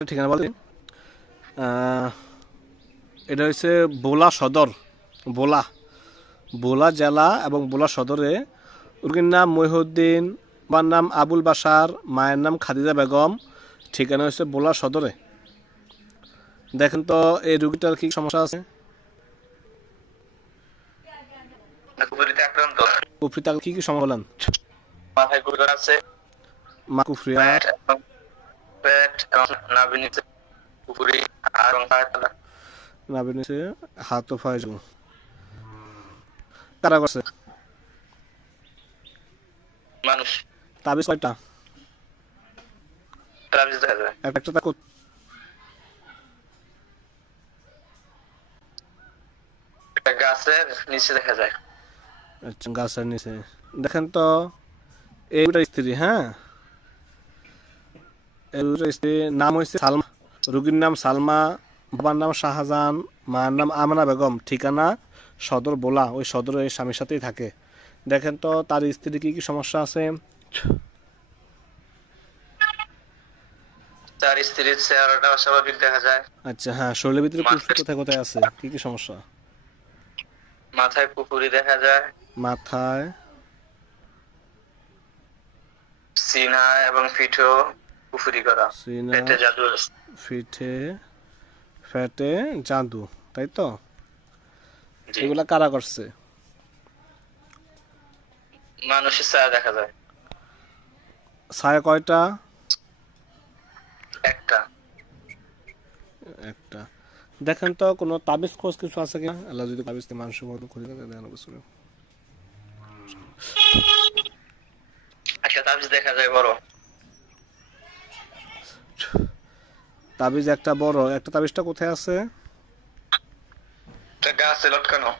ঠিকানা বলতে এটা হচ্ছে বোলা সদর, বোলা বোলা জেলা এবং বোলা সদরে। রোগীর নাম মহিউদ্দিন, বাবার নাম আবুল বাশার, মায়ের নাম খাদিজা বেগম। ঠিকানা হচ্ছে বোলা সদরে। দেখেন তো এই রোগীটার কি সমস্যা আছে? কুফরিতে কি কি সমস্যা বলেন? মাথায় ঘুরে আছে, মা কুফরিয়া, পেট এবং নাভি নিচে কুফরি আর পায়ের তলা। নাভির নিচে হাত ও পায়ে জল। কারা করছে? মানুষ তাবিজ কয়টা? তাবিজ দেখা যায় একটা তা একটা গাছের নিচে দেখা যায়। আচ্ছা, গাছের নিচে। দেখেন তো এইটার স্ত্রী, হ্যাঁ, এইটার স্ত্রী নাম হচ্ছে সালমা। রোগীর নাম সালমা, বাবার নাম শাহজাহান, মায়ের নাম আমেনা বেগম। ঠিকানা সদর বোলা, ওই সদরে স্বামীর সাথেই থাকে। দেখেন তো তার স্ত্রী কি কি সমস্যা আছে? তার স্ত্রীর চেহারাটা অস্বাভাবিক দেখা যায়। আচ্ছা, হ্যাঁ, শরীরের ভিতরে কুফরি কোথায় কোথায় আছে, কি কি সমস্যা? মাথায় কুফুরি দেখা যায়, মাথায়, সিনা এবং পিঠেও কুফুরি করা, সিনা, পেটে জাদু আছে। ফিটে, ফ্যাটে জাদু, তাই তো? জি, এগুলা কারা করছে? মানুষের ছায়া দেখা যায় ছায়া কয়টা? একটা। একটা। দেখেন তো কোনো তাবিজ খোঁজ কিছু আছে কিনা, আল্লাহ যদি তাবিজ দিয়ে মানুষের মতো খুঁজে থাকে দেখেন অবশ্যই। একটা তাবিজ দেখা যায় বড়। তাবিজ একটা বড়, একটা তাবিজটা কোথায় আছে? একটা গাছে লটকানো।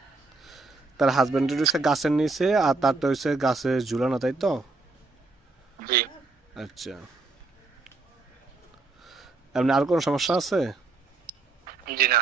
তার হাজবেন্ডের হচ্ছে গাছের নিচে, আর তারটা হচ্ছে গাছে ঝুলানো, তাই তো? জি, আচ্ছা, এমনি আর কোনো সমস্যা আছে? জি না।